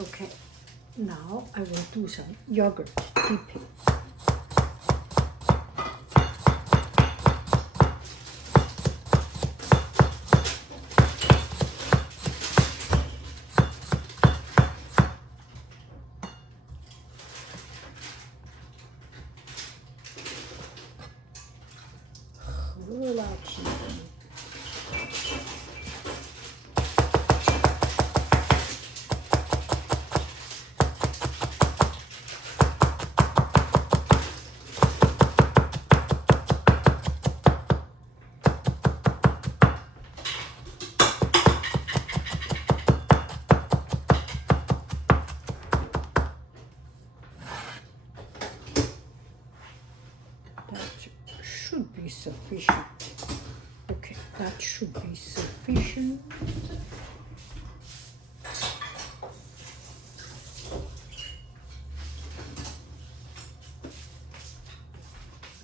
Okay, now I will do some yogurt dipping. That should be sufficient. Okay, that should be sufficient.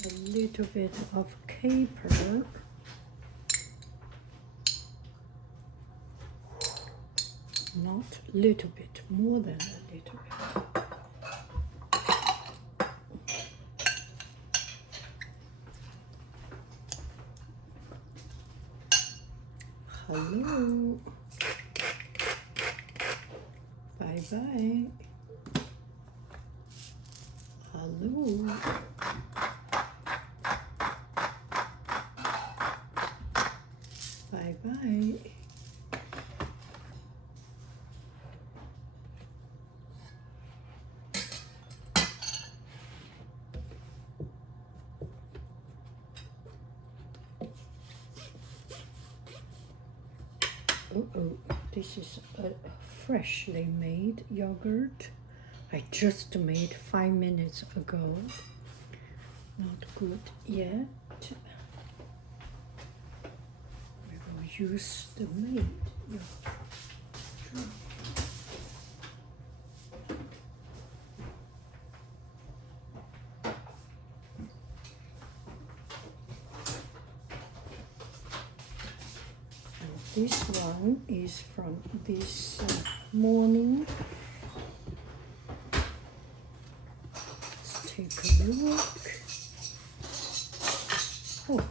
A little bit of caper. Not little bit, more than a little bit. Hello. Bye-bye. Hello. Bye-bye. Uh-oh, this is a freshly made yogurt. I just made 5 minutes ago. Not good yet. We will use the made yogurt. This one is from this morning. Let's take a look. Oh,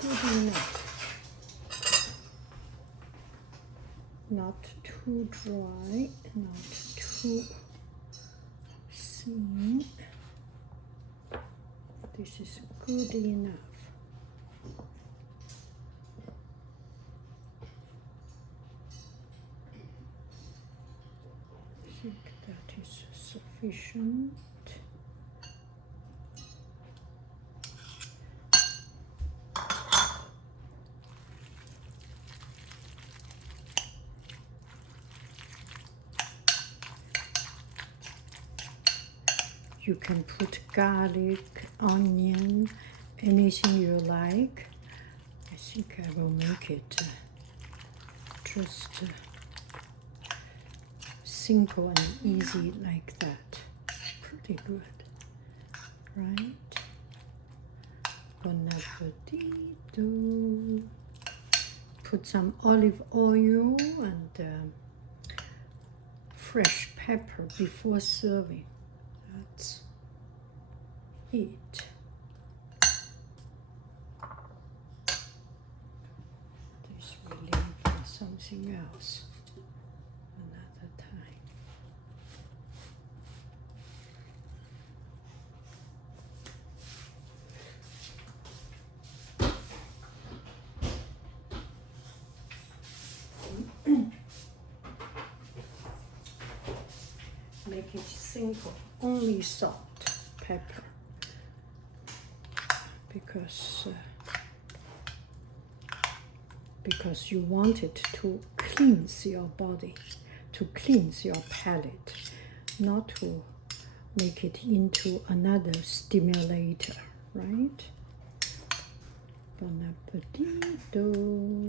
good enough. Not too dry, not too thin. This is good enough. I think that is sufficient. You can put garlic, onion, anything you like. I think I will make it just simple and easy like that. Pretty good, right? Bon appetito. Put some olive oil and fresh pepper before serving. That's it. This will leave for something else another time. Make it simple, only salt, pepper, because you want it to cleanse your body, to cleanse your palate, not to make it into another stimulator, right? Bon appetito.